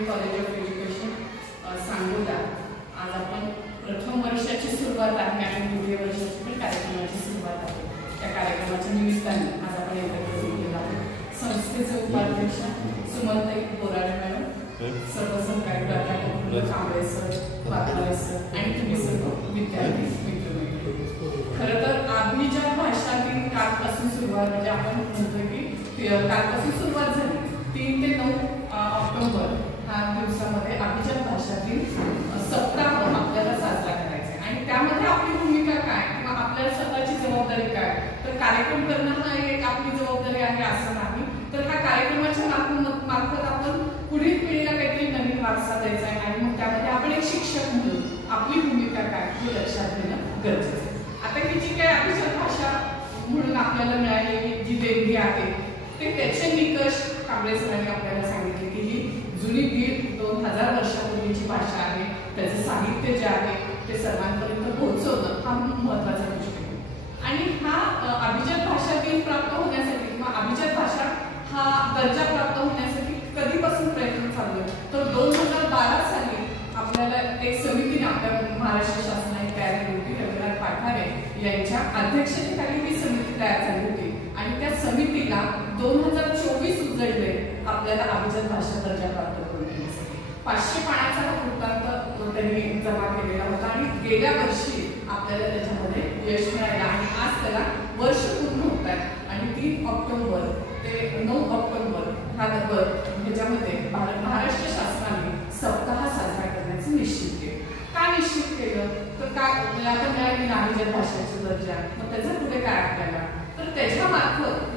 Me college of education Sangola. आज आपण प्रथम वर्षाची सुरुवात आहे आणि द्वितीय वर्षाची पण कार्यक्रमाची सुरुवात आहे। त्या कार्यक्रमाच्या निमित्ताने आज आपण एकत्र जमलेलो आहोत। संस्थेचे उपाध्यक्ष सुमनताई बोराडे मॅडम, सर्व सहकारी प्राध्यापक कांबळे सर, वाघमारे सर आणि तुम्ही सर्व विद्यार्थी मित्रमैत्रिणी। खरं तर अभिजात भाषा दिन कालपासून सुरुवात, म्हणजे आपण म्हणतोय की कालपासून सुरुवात झाली। 3 ते 9 ऑक्टोबर ह्या दिवसामध्ये अभिजात भाषा दिन सप्ताह आपल्याला साजरा करायचा आहे आणि त्यामध्ये आपली भूमिका काय किंवा आपल्या स्वतःची जबाबदारी काय, तर कार्यक्रम करणं हा एक आपली जबाबदारी आहे असं नाही, तर ह्या कार्यक्रमाच्या मार्फत आपण पुढील पिढीला काहीतरी नवीन वारसा द्यायचा आहे आणि मग त्यामध्ये आपण एक शिक्षक म्हणून आपली भूमिका काय हे लक्षात घेणं गरजेचं आहे। आता ही जी काही अभिजात भाषा म्हणून आपल्याला मिळालेली जी देणगी आहे ते त्याचे निकष कांबळे सरांनी आपल्याला सांगितले की ही जुनी 1,500-2,000 वर्षापूर्वीची भाषा आहे, त्याचं साहित्य जे आहे ते सर्वांपर्यंत पोहोचवणं हा महत्त्वाचा गोष्ट आहे। आणि हा अभिजात भाषा दिन प्राप्त होण्यासाठी किंवा अभिजात भाषा हा दर्जा प्राप्त होण्यासाठी कधीपासून प्रयत्न चालू आहे, तर 2012 साली आपल्याला एक समितीने आपल्या महाराष्ट्र शासनाने तयार केली होती। रविराज पाठारे यांच्या अध्यक्षतेखाली ही समिती तयार झाली होती आणि त्या समितीला 2024 उजळले आपल्याला अभिजात भाषा दर्जा प्राप्त करून देण्यासाठी 500 पानाचा हा वृत्तांत त्यांनी जमा केलेला होता आणि गेल्या वर्षी आपल्याला त्याच्यामध्ये यश मिळालं आणि आज त्याला वर्ष पूर्ण होत आहे आणि 3 ऑक्टोबर ते 9 ऑक्टोबर ह्याच्यामध्ये महाराष्ट्र शासनाने सप्ताह साजरा करण्याचं निश्चित केलं। का निश्चित केलं, तर काय आपल्याला आता मिळाली अभिजात भाषेचा दर्जा, मग त्याचा पुढे काय आपल्याला, तर त्याच्या मार्फत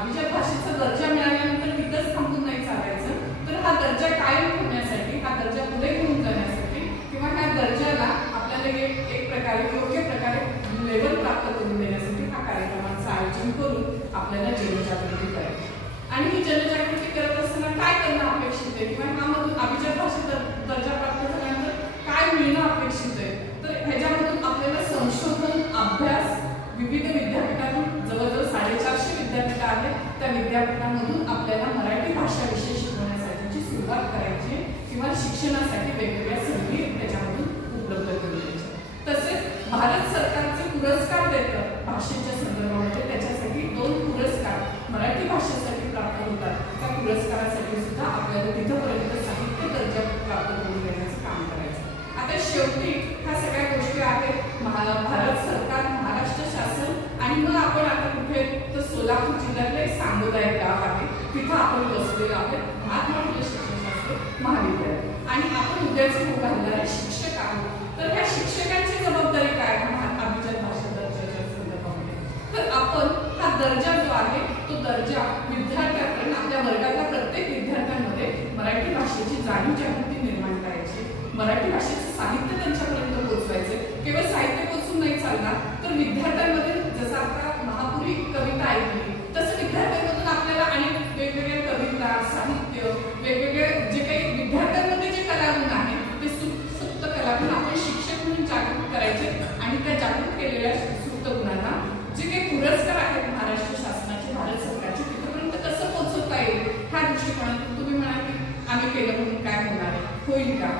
अभिजात भाषेचा दर्जा मिळाल्यानंतर तिथंच थांबून नाही चालायचं, तर हा दर्जा कायम ठेवण्यासाठी, हा दर्जा पुढे घेऊन जाण्यासाठी किंवा ह्या दर्जाला आपल्याला एक प्रकारे योग्य प्रकारे लेवल प्राप्त करून देण्यासाठी हा कार्यक्रमाचं आयोजन करून आपल्याला जनजागृती करायची। आणि ही जनजागृती करत असताना काय करणं अपेक्षित आहे किंवा ह्यामधून अभिजात भाषेचा दर्जा प्राप्त झाल्यानंतर काय मिळणं अपेक्षित आहे, तर ह्याच्यामधून आपल्याला संशोधन अभ्यास विविध विद्यापीठातून जवळजवळ 450 विद्यापीठ आहेत, त्या विद्यापीठांमधून आपल्याला मराठी भाषा विषय शिकवण्यासाठीची सुरुवात करायची किंवा शिक्षणासाठी वेगवेगळ्या संधी त्याच्यामधून उपलब्ध करून द्यायच्या। तसेच भारत सरकारचे पुरस्कार देतं भाषेच्या संदर्भामध्ये, त्याच्यासाठी 2 पुरस्कार मराठी भाषेसाठी प्राप्त होतात। त्या पुरस्कारासाठी सुद्धा आपल्याला तिथपर्यंत साहित्य दर्जा प्राप्त करून देण्याचं काम करायचं। आता शेवटी ह्या सगळ्या गोष्टी आहेत भारत सरकार, महाराष्ट्र शासन आणि मग आपण आता कुठे, तर सोलापूर जिल्ह्यातलं एक सांगोला एक गाव आहे, तिथं आपण बसलेलो आहोत, महात्मा फुले शिक्षण महाविद्यालय, आणि आपण उद्याचे उभारणारे शिक्षक आहोत। तर ह्या शिक्षकांची जबाबदारी काय अभिजात भाषा दर्जाच्या संदर्भामध्ये, तर आपण हा दर्जा जो आहे तो दर्जा विद्यार्थ्यांपर्यंत, आपल्या वर्गातल्या प्रत्येक विद्यार्थ्यांमध्ये मराठी भाषेची जाणीव जागृती निर्माण करायची, मराठी भाषेचं साहित्य त्यांच्यापर्यंत पोहोचवायचे। केवळ साहित्य पोहोचून नाही चालणार, तर विद्यार्थ्यांमध्ये जसं आता महापुरी कविता ऐकली तसं विद्यार्थ्यांमधून आपल्याला अनेक वेगवेगळे कविता, साहित्य, वेगवेगळे जे काही विद्यार्थ्यांमध्ये जे कलागुण आहेत ते सुप्त कलागुण आपण शिक्षक म्हणून जागृत करायचे आणि त्या जागृत केलेल्या सुप्त गुणांना जे काही पुरस्कार आहेत महाराष्ट्र शासनाचे, भारत सरकारचे, तिथपर्यंत कसं पोहोचवता येईल ह्या दृष्टिकोनातून तुम्ही म्हणाल की आम्ही केलं म्हणून काय होणार आहे, होईल का,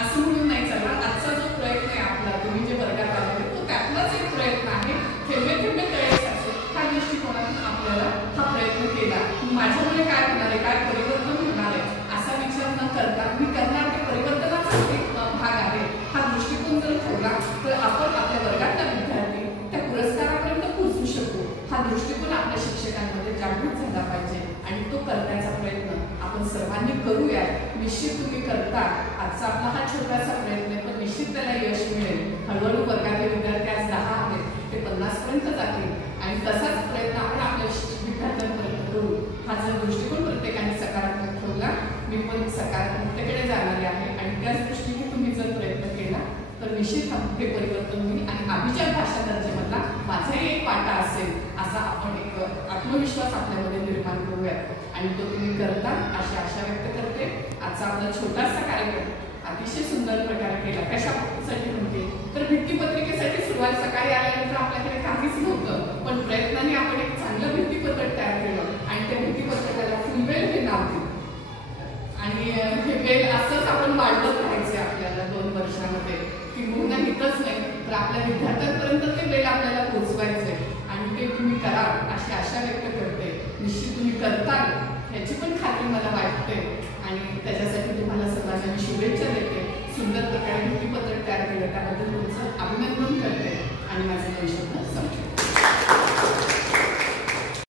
असं म्हणून नाही चालणार। आजचा जो प्रयत्न आहे आपला, तुम्ही जे वर्गात आले तो त्यातलाच एक प्रयत्न आहे, थेंबे थेंबे तळे साचे, ह्या दृष्टिकोनातून आपल्याला हा प्रयत्न केला। माझ्यामुळे काय होणार आहे, काय परिवर्तन होणार आहे असा विचार न करता मी करणार ते परिवर्तनाचा एक भाग आहे, हा दृष्टिकोन जर ठेवला तर आपण आपल्या वर्गातला विद्यार्थी त्या पुरस्कारापर्यंत पोहोचू शकतो। हा दृष्टिकोन आपल्या शिक्षकांमध्ये जागृत झाला पाहिजे आणि तो करण्याचा प्रयत्न आपण सर्वांनी करूया। निश्चित तुम्ही करता, आजचा आपला हा छोटासा प्रयत्न आहे, पण निश्चित त्याला यश मिळेल। हळूहळू वर्गातले विद्यार्थी आज 10 आहेत, ते 50 पर्यंत जातील आणि तसाच प्रयत्न आपण आपल्या विद्यार्थ्यांपर्यंत करू। हा जर दृष्टिकोन प्रत्येकाने सकारात्मक ठेवला, मी पण सकारात्मकतेकडे जाणारे आहे आणि त्याच दृष्टीने तुम्ही जर प्रयत्न केला तर निश्चित हे परिवर्तन होईल आणि अभिजात भाषा दर्जामधला माझाही एक वाटा असेल असा आपण एक आत्मविश्वास आपल्यामध्ये निर्माण करूया आणि तो तुम्ही करता अशी आशा व्यक्त करते। आजचा आपला छोटासा कार्यक्रम अतिशय सुंदर प्रकारे केला। कशासाठी म्हणते, तर भित्तीपत्रिकेसाठी सुरुवात सकाळी आल्यानंतर आपल्याकडे काहीच नव्हतं, पण प्रयत्नाने आपण एक चांगलं भित्तीपत्रक तयार केलं आणि त्या भित्तीपत्रकाला फुलवेल हे नाव दिलं आणि हे बेल असंच आपण वाढवत राहायचे आपल्याला 2 वर्षामध्ये, किंबहुना इथंच नाही तर आपल्या विद्यार्थ्यांपर्यंत ते बेल आपल्याला पोहोचवायचे आणि ते तुम्ही करा अशी आशा व्यक्त करते. निश्चित तुम्ही करताल ह्याची पण खात्री मला वाटते आणि त्याच्यासाठी तुम्हाला सर्वांना मी शुभेच्छा देते. सुंदर प्रकारे भित्तीपत्रक तयार केलं त्याबद्दल तुमचं अभिनंदन करते आणि माझे 2 शब्द संपते.